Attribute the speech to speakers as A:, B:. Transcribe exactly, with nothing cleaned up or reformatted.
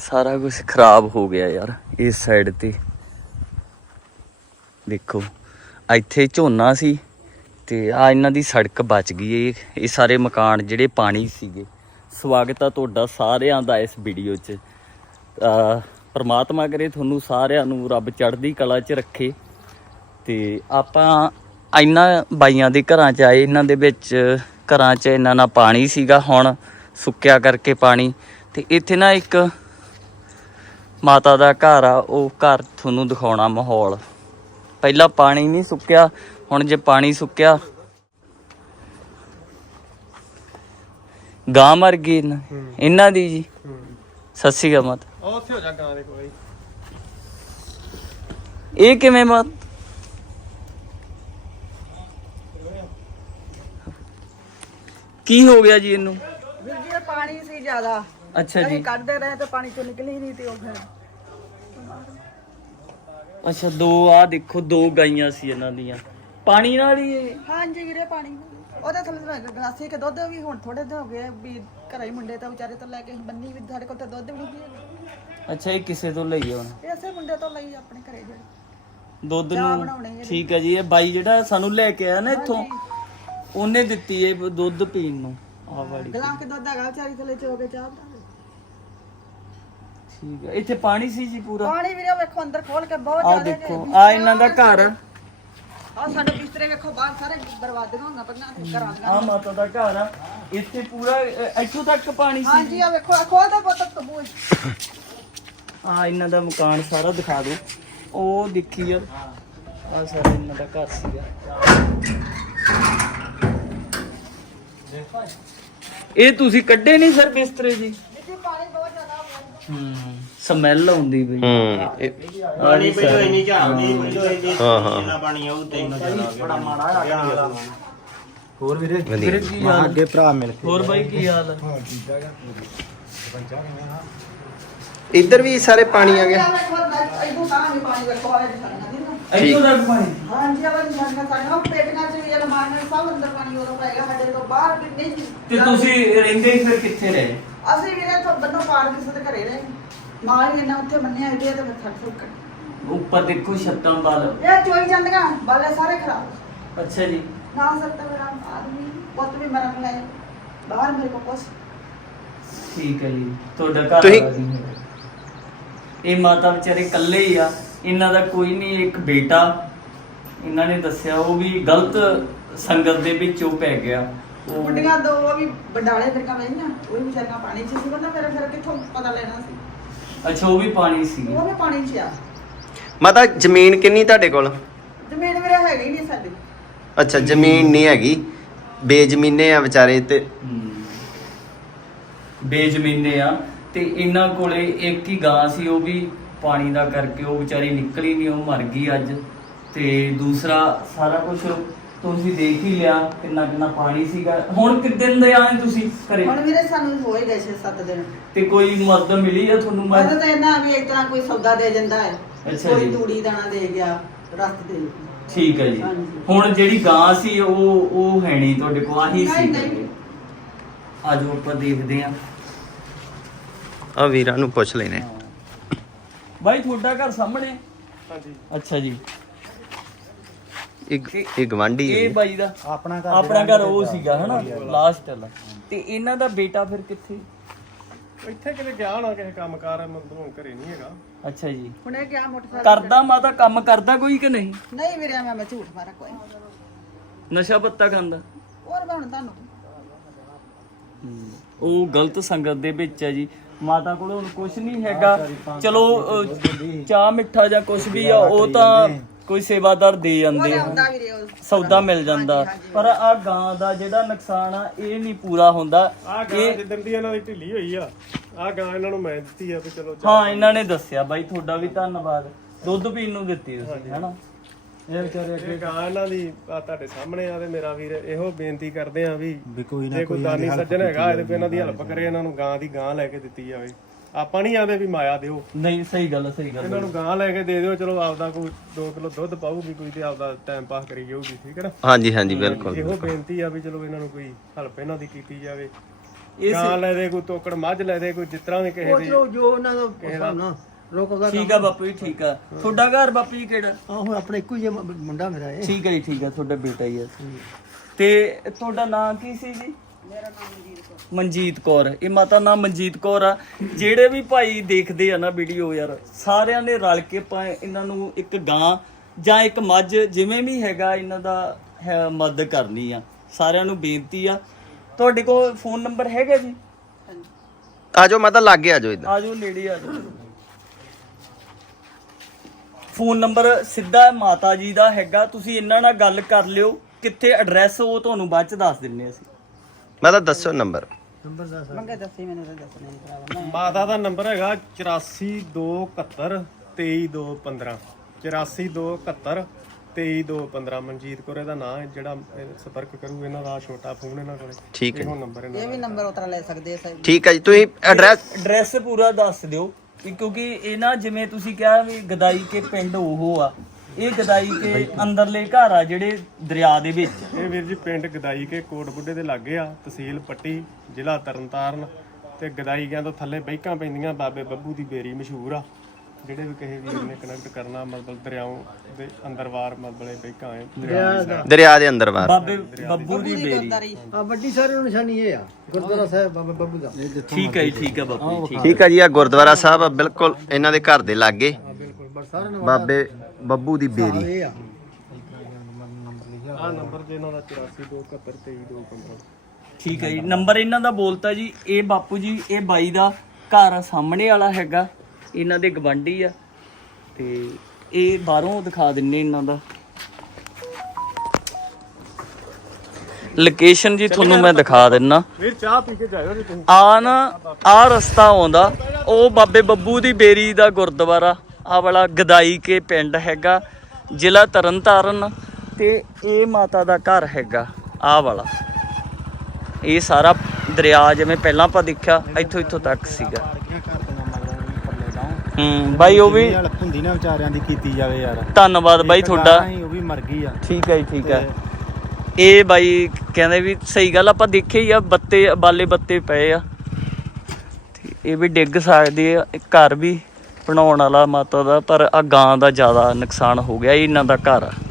A: ਸਾਰਾ ਕੁਝ ਖਰਾਬ ਹੋ ਗਿਆ ਯਾਰ। ਇਸ ਸਾਈਡ ਤੇ ਦੇਖੋ ਇੱਥੇ ਝੋਨਾ ਸੀ ਤੇ ਆ ਇਹਨਾਂ ਦੀ ਸੜਕ ਬਚ ਗਈ। ਇਹ ਇਹ ਸਾਰੇ ਮਕਾਨ ਜਿਹੜੇ ਪਾਣੀ ਸੀਗੇ। ਸਵਾਗਤ ਆ ਤੁਹਾਡਾ ਸਾਰਿਆਂ ਦਾ ਇਸ ਵੀਡੀਓ 'ਚ। ਪਰਮਾਤਮਾ ਕਰੇ ਤੁਹਾਨੂੰ ਸਾਰਿਆਂ ਨੂੰ ਰੱਬ ਚੜ੍ਹਦੀ ਕਲਾ 'ਚ ਰੱਖੇ। ਤੇ ਆਪਾਂ ਇਹਨਾਂ ਬਾਈਆਂ ਦੇ ਘਰਾਂ 'ਚ ਆਏ। ਇਹਨਾਂ ਦੇ ਵਿੱਚ ਘਰਾਂ 'ਚ ਇਹਨਾਂ ਨਾਲ ਪਾਣੀ ਸੀਗਾ, ਹੁਣ ਸੁੱਕਿਆ ਕਰਕੇ ਪਾਣੀ। ਤੇ ਇੱਥੇ ਨਾ ਇੱਕ ਮਾਤਾ ਦਾ ਘਰ ਆ, ਉਹ ਘਰ ਤੁਹਾਨੂੰ ਦਿਖਾਉਣਾ ਮਾਹੌਲ। ਪਹਿਲਾਂ ਪਾਣੀ ਨਹੀਂ ਸੁੱਕਿਆ, ਹੁਣ ਜੇ ਪਾਣੀ ਸੁੱਕਿਆ ਗਾਂ ਮਰ ਗਈ ਇਹਨਾਂ ਦੀ ਜੀ। ਸਤਿ ਸ਼੍ਰੀ ਅਕਾਲ ਮਾਤਾ।
B: ਉੱਥੇ ਹੋ ਜਾ ਗਾਂ ਦੇ ਕੋਲ।
A: ਇਹ ਕਿਵੇਂ ਮਾਤ ਕੀ ਹੋ ਗਿਆ ਜੀ ਇਹਨੂੰ?
C: ਵੀਰ ਜੀ ਪਾਣੀ ਸੀ ਜ਼ਿਆਦਾ।
A: ਅੱਛਾ ਜੀ,
C: ਕੱਢਦੇ ਰਹੇ ਤੇ ਪਾਣੀ ਚੋਂ ਨਿਕਲ ਹੀ ਨਹੀਂ ਤੇ ਉਹ ਫਿਰ
A: ਅੱਛਾ ਦੋ ਆ ਦੇਖੋ ਦੋ ਗਾਈਆਂ ਸੀ ਇਹਨਾਂ ਦੀਆਂ ਪਾਣੀ ਨਾਲ ਹੀ ਇਹ-
C: ਹਾਂਜੀ ਵੀਰੇ ਪਾਣੀ ਉਹਦੇ ਥੱਲੇ ਗਲਾਸੀ ਕੇ ਦੁੱਧ ਵੀ ਹੁਣ ਥੋੜੇ ਦਿਨ ਹੋ ਗਏ ਵੀ ਘਰੇ ਹੀ ਮੁੰਡੇ ਤਾਂ ਵਿਚਾਰੇ ਤੋਂ ਲੈ ਕੇ ਬੰਨੀ ਵੀ ਸਾਡੇ ਕੋਲ ਤਾਂ ਦੁੱਧ ਵੀ ਨਹੀਂ ਪੀਏ।
A: ਅੱਛਾ ਇਹ ਕਿਸੇ ਤੋਂ ਲਈ ਹੁਣ
C: ਇਸੇ ਮੁੰਡੇ ਤੋਂ ਲਈ ਆਪਣੇ ਘਰੇ ਜਿਹੜੇ
A: ਦੁੱਧ
C: ਚਾਹ
A: ਨੂੰ?
C: ਬਣਾਉਣੇ ਇਹਦੇ।
A: ਠੀਕ ਹੈ ਜੀ। ਇਹ ਬਾਈ ਜਿਹੜਾ ਸਾਨੂੰ ਲੈ ਕੇ ਆਇਆ ਨਾ ਇੱਥੋਂ, ਉਹਨੇ ਦਿੱਤੀ ਇਹ ਦੁੱਧ ਪੀਣ ਨੂੰ। ਆਹ ਵਾਲੀ
C: ਗਲਾਂ ਕੇ ਦੁੱਧ ਹੈਗਾ ਵਿਚਾਰੀ ਥੱਲੇ ਚੋ ਕੇ ਚਾਹ ਬਣਾ ਦੇ।
A: ਠੀਕ ਹੈ। ਇੱਥੇ ਪਾਣੀ ਸੀ ਜੀ ਪੂਰਾ?
C: ਪਾਣੀ ਵੀਰੇ ਵੇਖੋ ਅੰਦਰ ਖੋਲ ਕੇ ਬਹੁਤ
A: ਆਹ
C: ਜ਼ਿਆਦਾ
A: ਦੇਖੋ ਆ ਇਹਨਾਂ ਦਾ ਘਰ ਆ।
C: ਆ ਸਾਡੇ ਬਿਸਤਰੇ ਵੇਖੋ ਬਾਹਰ ਸਾਰੇ ਬਰਬਾਦੀਆਂ ਹੋਈਆਂ ਪਈਆਂ ਤੇ ਘਰਾਂ ਦੀਆਂ।
A: ਆ ਮਾਤਾ ਦਾ ਘਰ ਆ। ਇੱਥੇ ਪੂਰਾ ਅ, ਇੱਥੋਂ ਤੱਕ ਪਾਣੀ ਸੀ।
C: ਹਾਂਜੀ ਆ ਵੇਖੋ ਖੋਲ ਦਾ ਬੋਤਲ ਤਬੂਜ।
A: ਆ ਇਹਨਾਂ ਦਾ ਮਕਾਨ ਸਾਰਾ ਦਿਖਾ ਦਿਓ। ਉਹ ਦੇਖੀ ਯਾਰ ਆ ਸਾਰਾ ਇਹਨਾਂ ਦਾ ਘਰ ਸੀਗਾ। ਇਹ ਤੁਸੀਂ ਕੱਢੇ ਨਹੀਂ ਸਰ ਬਿਸਤਰੇ ਜੀ?
C: ਇੱਥੇ ਪਾਣੀ ਬਹੁਤ ਜ਼ਿਆਦਾ ਹੋ ਗਿਆ।
A: ਹੂੰ ਸਮੈਲ ਆਉਂਦੀ ਬਈ।
D: ਹੂੰ
B: ਪਾਣੀ ਪਹਿਲਾਂ ਇੰਨੀ ਝਾੜਦੀ ਪਹਿਲਾਂ ਇੰਨੀ
D: ਹਾਂ ਹਾਂ
B: ਜਿੰਨਾ ਪਾਣੀ ਆਉ ਤੇ ਇੰਨਾ ਜ਼ਿਆਦਾ ਆ ਗਿਆ। ਬੜਾ ਮਾੜਾ ਆ
E: ਹੋਰ ਵੀਰੇ
A: ਵੀਰੇ ਕੀ ਹਾਲ?
E: ਅੱਗੇ ਭਰਾ ਮਿਲ ਕੇ
A: ਹੋਰ ਬਾਈ ਕੀ ਹਾਲ ਹੈ?
D: ਇੱਧਰ ਵੀ ਸਾਰੇ ਪਾਣੀ ਆ ਗਿਆ।
C: ਵੇਖੋ ਇਦੋਂ ਤਾਂ ਨਹੀਂ ਪਾਣੀ ਵੇਖੋ ਆਏ ਸਾਡੀਆਂ ਦੀ ਨਾ।
A: ਇੱਥੋਂ ਤੱਕ ਪਾਣੀ?
C: ਹਾਂਜੀ ਆਵਾਂ ਨਿਸ਼ਾਨਾਂ ਸਾਡੀਆਂ ਪੇਟੀਆਂ ਚ ਵੀ ਅਲਮਾਰੀਆਂ ਸਭ ਅੰਦਰ ਪਾਣੀ ਉਦੋਂ ਪਏਗਾ ਸਾਡੇ ਤੋਂ ਬਾਹਰ ਵੀ ਨਹੀਂ ਸੀ।
A: ਤੇ ਤੁਸੀਂ ਰਹਿੰਦੇ ਫਿਰ ਕਿੱਥੇ ਰਹੇ?
C: ਅਸੀਂ ਵੀਰੇ ਤੋਂ ਬੰਨੋ ਪਾਰ ਦੀ ਸਦ ਘਰੇ ਰਹੇ ਨਾਲ ਹੀ ਇਹਨਾਂ ਉੱਥੇ ਮੰਨਿਆ ਇਹਦੇ ਤੇ ਫਿਰ ਥੱਕ ਫੁੱਕ
A: ਉੱਪਰ ਦੇਖੋ ਛੱਤਾਂ ਵੱਲ।
C: ਇਹ ਚੋਈ ਜਾਂਦੀਆਂ ਬਾਲੇ ਸਾਰੇ ਖਰਾਬ।
A: ਅੱਛਾ ਜੀ।
C: ਨਾ ਸਕਤਾ ਮੇਰਾ ਆਦਮੀ ਪੁੱਤ ਵੀ ਮਰਨ ਲੈ ਬਾਹਰ ਮੇਰੇ ਕੋਲ ਕੁਛ।
A: ਠੀਕ ਹੈ ਜੀ। ਤੁਹਾਡਾ ਘਰ
D: ਤੁਸੀਂ-
A: ਵਾਲਾ ਨਹੀਂ ਹੈਗਾ। ਇਹ ਮਾਤਾ ਵਿਚਾਰੇ ਇਕੱਲੇ ਹੀ ਆ। ਇਹਨਾਂ ਦਾ ਕੋਈ ਨਹੀਂ, ਇੱਕ ਬੇਟਾ ਇਹਨਾਂ ਨੇ ਦੱਸਿਆ ਉਹ ਵੀ ਗਲਤ ਸੰਗਤ ਦੇ ਵਿੱਚ ਉਹ ਪੈ ਗਿਆ। ਉਹ
C: ਗੁੱਡੀਆਂ ਦੋ ਉਹ ਵੀ ਬੰਡਾਲੇ ਫਿਰ ਕਾ ਵਈਆਂ ਉਹ ਵੀ ਵਿਚਾਰੀਆਂ ਪਾਣੀ ਚ ਸੀ ਬੰਦਾ ਫਿਰ ਫਿਰ ਕਿੱਥੋਂ ਪਤਾ ਲੈਣਾ ਸੀ।
A: ਅੱਛਾ ਉਹ ਵੀ ਪਾਣੀ ਸੀ।
C: ਉਹ ਵੀ ਪਾਣੀ ਚ ਆ।
D: ਮਾਤਾ ਜ਼ਮੀਨ ਕਿੰਨੀ ਤੁਹਾਡੇ ਕੋਲ?
C: ਜ਼ਮੀਨ ਮੇਰੇ ਹੈਗੀ ਨਹੀਂ ਸਾਡੀ।
D: ਅੱਛਾ ਜ਼ਮੀਨ ਨਹੀਂ ਹੈਗੀ, ਬੇਜ਼ਮੀਨੇ ਆ ਵਿਚਾਰੇ ਤੇ।
A: ਬੇਜ਼ਮੀਨੇ ਆ। ਤੇ ਇਹਨਾਂ ਕੋਲੇ ਇੱਕ ਹੀ ਗਾਂ ਸੀ, ਉਹ ਵੀ ਪਾਣੀ ਦਾ ਕਰਕੇ ਉਹ ਵਿਚਾਰੀ ਨਿਕਲੀ ਨਹੀਂ, ਉਹ ਮਰ ਗਈ ਅੱਜ। ਤੇ ਦੂਸਰਾ ਸਾਰਾ ਕੁਝ ਤੁਸੀਂ ਦੇਖ ਹੀ ਲਿਆ ਕਿੰਨਾ ਕਿੰਨਾ ਪਾਣੀ ਸੀਗਾ। ਹੁਣ ਕਿੰਨੇ ਦੇ ਆਏ ਤੁਸੀਂ ਘਰੇ?
C: ਹੁਣ ਵੀਰੇ ਸਾਨੂੰ ਹੋ ਹੀ ਗਏ ਛੇ ਸੱਤ ਦਿਨ।
A: ਤੇ ਕੋਈ ਮਦਦ ਮਿਲੀ ਆ ਤੁਹਾਨੂੰ?
C: ਮਦਦ
A: ਮਦਦ
C: ਤਾਂ ਇਹਨਾਂ ਵੀ ਇੱਕ ਤਰ੍ਹਾਂ ਕੋਈ ਸੌਦਾ ਦੇ ਜਾਂਦਾ ਹੈ।
A: ਅੱਛਾ
C: ਕੋਈ
A: ਜੀ।
C: ਤੂੜੀ ਦਾਣਾ ਦੇ ਗਿਆ ਰਸਤ ਦੇ।
A: ਠੀਕ ਹੈ ਜੀ।
C: ਹਾਂਜੀ।
A: ਹੁਣ ਜਿਹੜੀ ਗਾਂ ਸੀ ਉਹ ਉਹ ਹੈ ਨਹੀਂ ਤੁਹਾਡੇ ਕੋਲ, ਆਹੀ ਸੀ?
C: ਨਹੀਂ, ਨਹੀਂ।
A: ਆਜੋ ਆਪਾਂ ਦੇਖਦੇ ਆਂ।
D: ਆ ਵੀਰਾਂ ਨੂੰ ਪੁੱਛ ਲੈਨੇ।
A: ਬਾਈ ਤੁਹਾਡਾ ਘਰ ਸਾਹਮਣੇ?
B: ਹਾਂਜੀ।
A: ਅੱਛਾ ਜੀ।
D: ਇੱਕ ਇਹ ਗਵਾਂਢੀ
A: ਇਹ
D: ਹੈ।
A: ਬਾਈ ਦਾ
E: ਆਪਣਾ ਘਰ
A: ਆਪਣਾ ਘਰ ਉਹ ਸੀਗਾ ਹਨਾ ਲਾਸਟ ਵਾਲਾ। ਤੇ ਇਹਨਾਂ ਦਾ ਬੇਟਾ ਫਿਰ ਕਿੱਥੇ?
B: ਇੱਥੇ ਕਿਤੇ ਗਿਆ ਹੋਣਾ ਕਿਸੇ ਕੰਮਕਾਰ ਮੰਦਰੋਂ, ਘਰੇ ਨਹੀਂ ਹੈਗਾ।
A: ਅੱਛਾ ਜੀ।
C: ਹੁਣ ਇਹ ਗਿਆ ਮੋਟਰਸਾਈਕਲ
A: ਕਰਦਾ ਮਾਤਾ ਕੰਮ ਕਰਦਾ ਕੋਈ ਕਿ ਨਹੀਂ?
C: ਨਹੀਂ ਵੀਰੇ ਮੈਂ ਮੈਂ ਝੂਠ ਮਾਰਾ ਕੋਈ।
A: ਨਸ਼ਾ ਪੱਤਾ ਖਾਂਦਾ?
C: ਹੋਰ ਮੈਂ ਹੁਣ ਤੁਹਾਨੂੰ
A: ਉਹ ਗਲਤ ਸੰਗਤ ਦੇ ਵਿੱਚ ਹੈ ਜੀ। ਮਾਤਾ ਕੋਲ ਹੁਣ ਕੁਝ ਨਹੀਂ ਹੈਗਾ। ਚਲੋ ਅਹ, ਚਾਹ ਮਿੱਠਾ ਜਾਂ ਕੁਝ ਵੀ ਆ ਉਹ ਤਾਂ ਕੋਈ ਸੇਵਾਦਾਰ ਦੇ
C: ਉਹ
A: ਜਾਂਦੇ ਆ,
C: ਲਿਆਉਂਦਾ ਵੀਰੇ ਉਹ
A: ਸੌਦਾ ਮਿਲ ਜਾਂਦਾ।
C: ਹਾਂਜੀ, ਹਾਂਜੀ।
A: ਪਰ ਆ ਗਾਂ ਦਾ ਜਿਹੜਾ ਨੁਕਸਾਨ ਆ ਇਹ ਨਹੀਂ ਪੂਰਾ ਹੁੰਦਾ।
B: ਆਹ ਗਾਂ ਜਿੱਦਣ ਦੀ ਇਹਨਾਂ ਦੀ ਢਿੱਲੀ ਹੋਈ ਆ, ਆਹ ਗਾਂ ਇਹਨਾਂ ਨੂੰ ਮੈਂ ਦਿੱਤੀ ਆ ਵੀ ਚਲੋ ਚੱਲ।
A: ਹਾਂ ਇਹਨਾਂ ਨੇ ਦੱਸਿਆ ਬਾਈ, ਤੁਹਾਡਾ ਵੀ ਧੰਨਵਾਦ। ਦੁੱਧ ਪੀਣ ਨੂੰ ਦਿੱਤੀ ਤੁਸੀਂ ਹਨਾ।
B: ਇਹ ਵਿਚਾਰੇ ਅੱਗੇ ਗਾਂ ਇਹਨਾਂ ਦੀ ਆ ਤੁਹਾਡੇ ਸਾਹਮਣੇ ਆ। ਤੇ ਮੇਰਾ ਵੀਰ ਇਹੋ ਬੇਨਤੀ ਕਰਦੇ ਆ ਵੀ
E: ਵੀ ਕੋਈ ਨਾ
B: ਜੇ ਕੋਈ ਦਾਨੀ ਸੱਜਣ ਹੈਗਾ ਇਹਦੇ ਤੇ ਇਹਨਾਂ ਦੀ ਹੈਲਪ ਕਰੇ, ਇਹਨਾਂ ਨੂੰ ਗਾਂ ਦੀ ਗਾਂ ਲੈ ਕੇ ਦਿੱਤੀ ਜਾਵੇ। ਆਪਾਂ ਨਹੀਂ ਆਦੇ ਵੀ ਮਾਇਆ ਦਿਓ,
A: ਨਹੀਂ ਸਹੀ ਗੱਲ ਸਹੀ ਗੱਲ।
B: ਇਹਨਾਂ ਨੂੰ ਗਾਂ ਲੈ ਕੇ ਦੇ ਦਿਓ। ਚਲੋ ਆਪਦਾ ਕੋਈ ਦੋ ਕਿਲੋ ਦੁੱਧ ਪਾਊਗੀ ਕੋਈ ਤੇ ਆਪਦਾ ਟਾਈਮ ਪਾਸ ਕਰੀ ਜਾਊਗੀ। ਠੀਕ ਹੈ ਨਾ।
D: ਹਾਂਜੀ ਹਾਂਜੀ ਬਿਲਕੁਲ
B: ਇਹੋ ਬੇਨਤੀ ਆ ਵੀ ਚਲੋ ਇਹਨਾਂ ਨੂੰ ਕੋਈ ਹੈਲਪ ਇਹਨਾਂ ਦੀ ਕੀਤੀ ਜਾਵੇ।
A: ਇਸ
B: ਗਾਂ ਲੈ ਦੇ ਕੋਈ ਤੋਕੜ ਮੱਝ ਲੈ ਦੇ ਕੋਈ ਜਿਸ ਤਰ੍ਹਾਂ ਵੀ ਕਿਸੇ ਦੀ
E: ਜੋ ਜੋ ਉਹਨਾਂ ਦਾ ਹਿਸਾਬ ਨਾਲ ਰੋਕਦਾ
A: ਠੀਕ ਆ ਬਾਪੂ ਜੀ ਠੀਕ ਆ। ਤੁਹਾਡਾ ਘਰ ਬਾਪੂ ਜੀ ਕਿਹੜਾ?
E: ਆਹੋ ਆਪਣੇ ਇੱਕੋ ਹੀ ਮੁੰਡਾ ਮੇਰਾ ਇਹ
A: ਠੀਕ ਹੈ ਜੀ ਠੀਕ ਆ, ਤੁਹਾਡਾ ਬੇਟਾ ਹੀ ਆ। ਤੇ ਤੁਹਾਡਾ ਨਾਂ ਕੀ ਸੀ ਜੀ?
C: ਮੇਰਾ ਨਾਮ ਮਨਜੀਤ ਕੌਰ।
A: ਮਨਜੀਤ ਕੌਰ। ਇਹ ਮਾਤਾ ਨਾਮ ਮਨਜੀਤ ਕੌਰ ਆ। ਜਿਹੜੇ ਵੀ ਭਾਈ ਦੇਖਦੇ ਆ ਨਾ ਵੀਡੀਓ ਯਾਰ, ਸਾਰਿਆਂ ਨੇ ਰਲ ਕੇ ਆਪਾਂ ਇਹਨਾਂ ਨੂੰ ਇੱਕ ਗਾਂ ਜਾਂ ਇੱਕ ਮੱਝ ਜਿਵੇਂ ਵੀ ਹੈਗਾ ਇਹਨਾਂ ਦਾ ਹੈ ਮਦਦ ਕਰਨੀ ਆ। ਸਾਰਿਆਂ ਨੂੰ ਬੇਨਤੀ ਆ। ਤੁਹਾਡੇ ਕੋਲ ਫੋਨ ਨੰਬਰ ਹੈਗਾ ਜੀ?
D: ਆਜੋ ਮਾਤਾ ਲਾਗੇ ਆਜੋ ਇਦਾਂ।
A: ਆਜੋ ਨੇੜੇ ਆਜੋ। ਫੋਨ ਨੰਬਰ ਸਿੱਧਾ ਮਾਤਾ ਜੀ ਦਾ ਹੈਗਾ, ਤੁਸੀਂ ਇਹਨਾਂ ਨਾਲ ਗੱਲ ਕਰ ਲਿਓ। ਕਿੱਥੇ ਐਡਰੈਸ ਉਹ ਤੁਹਾਨੂੰ ਬਾਅਦ ਚ ਦੱਸ ਦਿੰਨੇ ਅਸੀਂ।
D: ਮਾਤਾ ਦੱਸੋ ਨੰਬਰ।
E: ਨੰਬਰ ਦੱਸ
C: ਮੰਗੇ ਦੱਸੀ ਮੈਨੂੰ ਤਾਂ ਦੱਸਣਾ ਨਹੀਂ ਭਰਾਵਾ।
B: ਮਾਤਾ ਦਾ ਨੰਬਰ ਹੈਗਾ ਚੁਰਾਸੀ ਦੋ ਇਕਹੱਤਰ ਤੇਈ ਦੋ ਪੰਦਰਾਂ। ਚੁਰਾਸੀ ਦੋ ਇਕਹੱਤਰ ਤੇਈ ਦੋ ਪੰਦਰਾਂ। ਮਨਜੀਤ ਕੌਰ ਇਹਦਾ ਨਾਂ ਹੈ। ਜਿਹੜਾ ਇਹ ਸੰਪਰਕ ਕਰੂ ਇਹਨਾਂ ਦਾ ਛੋਟਾ ਫੋਨ ਇਹਨਾਂ ਕੋਲੇ।
D: ਠੀਕ ਹੈ
B: ਇਹੋ ਨੰਬਰ ਇਹਨਾਂ
C: ਇਹ ਵੀ ਨੰਬਰ ਉਤਰਾ ਲੈ ਸਕਦੇ ਆ ਸਾਹਿਬ।
D: ਠੀਕ ਹੈ ਜੀ, ਤੁਸੀਂ ਐਡਰੈਸ
A: ਐਡਰੈਸ ਪੂਰਾ ਦੱਸ ਦਿਓ ਕਿ ਕਿਉਂਕਿ ਇਹ ਨਾ ਜਿਵੇਂ ਤੁਸੀਂ ਕਿਹਾ ਵੀ ਗਦਾਈ ਕੇ ਪਿੰਡ ਉਹ ਆ, ਇਹ ਗਦਾਈ ਕੇ ਅੰਦਰਲੇ ਘਰ ਆ ਜਿਹੜੇ ਦਰਿਆ ਦੇ ਵਿੱਚ।
B: ਇਹ ਵੀਰ ਜੀ ਪਿੰਡ ਗਦਾਈ ਕੇ ਕੋਟ ਬੁੱਢੇ ਦੇ ਲਾਗੇ ਆ, ਤਹਿਸੀਲ ਪੱਟੀ, ਜ਼ਿਲ੍ਹਾ ਤਰਨਤਾਰਨ। ਤੇ ਗਦਾਈ ਗਿਆ ਤੋਂ ਥੱਲੇ ਬੈਕਾਂ ਪੈਂਦੀਆਂ, ਬਾਬੇ ਬੱਬੂ ਦੀ ਬੇਰੀ ਮਸ਼ਹੂਰ ਆ। ਜਿਹੜੇ ਵੀ ਕਿਸੇ ਵੀਰ ਨੇ ਕਨੈਕਟ ਕਰਨਾ ਮਤਲਬ ਦਰਿਆਓਂ ਦੇ ਅੰਦਰਵਾਰ ਮਤਲਬ ਬੈਕਾਂ ਆਏ ਦਰਿਆ
D: ਦਰਿਆ ਦੇ ਅੰਦਰ ਬਾਹਰ।
A: ਬਾਬੇ ਬੱਬੂ ਦੀ ਬੇਰੀ।
E: ਆ ਵੱਡੀ ਸਾਰਿਆਂ ਨੂੰ ਨਿਸ਼ਾਨੀ ਇਹ ਆ ਗੁਰਦੁਆਰਾ ਸਾਹਿਬ ਬਾਬਾ ਬੱਬੂ ਦਾ।
A: ਠੀਕ ਹੈ ਜੀ ਠੀਕ ਹੈ ਬਾਪੂ ਜੀ ਠੀਕ।
D: ਠੀਕ ਹੈ ਜੀ, ਆ ਗੁਰਦੁਆਰਾ ਸਾਹਿਬ ਆ ਬਿਲਕੁਲ ਇਹਨਾਂ ਦੇ ਘਰ ਦੇ ਲਾਗੇ।
E: ਬਿਲਕੁਲ ਬਸ ਸਾਰਿਆਂ ਨੂੰ
D: ਬਾਬੇ ਬੱਬੂ ਦੀ ਬੇਰੀ।
E: ਇਹ ਆ
B: ਆ ਨੰਬਰ ਜੇ ਇਹਨਾਂ ਦਾ ਚੁਰਾਸੀ ਦੋ ਇਕਹੱਤਰ ਤੇਈ ਦੋ ਪੰਦਰਾਂ।
A: ਠੀਕ ਹੈ ਜੀ। ਨੰਬਰ ਇਹਨਾਂ ਦਾ ਬੋਲਤਾ ਜੀ। ਇਹ ਬਾਪੂ ਜੀ ਇਹ ਬਾਈ ਦਾ ਘਰ ਸਾਹਮਣੇ ਵਾਲਾ ਹੈਗਾ, ਇਹਨਾਂ ਦੇ ਗਵਾਂਢੀ ਆ। ਤੇ ਇਹ ਬਾਹਰੋਂ ਦਿਖਾ ਦਿੰਨੇ ਇਹਨਾਂ ਦਾ ਲੋਕੇਸ਼ਨ ਜੀ ਤੁਹਾਨੂੰ ਮੈਂ ਦਿਖਾ ਦਿੰਨਾ।
B: ਵੀਰ ਚਾਹ ਪੀ ਕੇ ਜਾਇਓ ਜੀ ਤੁਸੀਂ।
A: ਆ ਨਾ ਆ ਰਸਤਾ ਆਉਂਦਾ ਉਹ ਬਾਬੇ ਬੱਬੂ ਦੀ ਬੇਰੀ ਦਾ ਗੁਰਦੁਆਰਾ, ਆ ਵਾਲਾ ਗਦਾਈ ਕੇ ਪਿੰਡ ਹੈਗਾ, ਜ਼ਿਲ੍ਹਾ ਤਰਨਤਾਰਨ। ਤੇ ਇਹ ਮਾਤਾ ਦਾ ਘਰ ਹੈਗਾ ਆ ਵਾਲਾ। ਇਹ ਸਾਰਾ ਦਰਿਆ ਜਿਵੇਂ ਪਹਿਲਾਂ ਆਪਾਂ ਦੇਖਿਆ ਇੱਥੋਂ ਇੱਥੋਂ ਤੱਕ ਸੀਗਾ। ਹੂੰ ਬਾਈ ਉਹ ਵੀ
E: ਹੈਲਪ ਹੁੰਦੀ ਨਾ ਵਿਚਾਰਿਆਂ ਦੀ ਕੀਤੀ ਜਾਵੇ ਯਾਰ।
A: ਧੰਨਵਾਦ ਬਾਈ ਤੁਹਾਡਾ।
E: ਉਹ ਵੀ ਮਰ ਗਈ ਆ।
A: ਠੀਕ ਹੈ ਜੀ ਠੀਕ ਹੈ। ਇਹ ਬਾਈ ਕਹਿੰਦੇ ਵੀ ਸਹੀ ਗੱਲ ਆਪਾਂ ਦੇਖੇ ਹੀ ਆ, ਬੱਤੇ ਬਾਲੇ ਬੱਤੇ ਪਏ ਆ। ਤੇ ਇਹ ਵੀ ਡਿੱਗ ਸਕਦੇ ਆ। ਘਰ ਵੀ ਬਣਾਉਣ ਵਾਲਾ ਮਾਤਾ ਦਾ, ਪਰ ਆ ਗਾਂ ਦਾ ਜ਼ਿਆਦਾ ਨੁਕਸਾਨ ਹੋ ਗਿਆ। ਇਹਨਾਂ ਦਾ ਘਰ ਆ।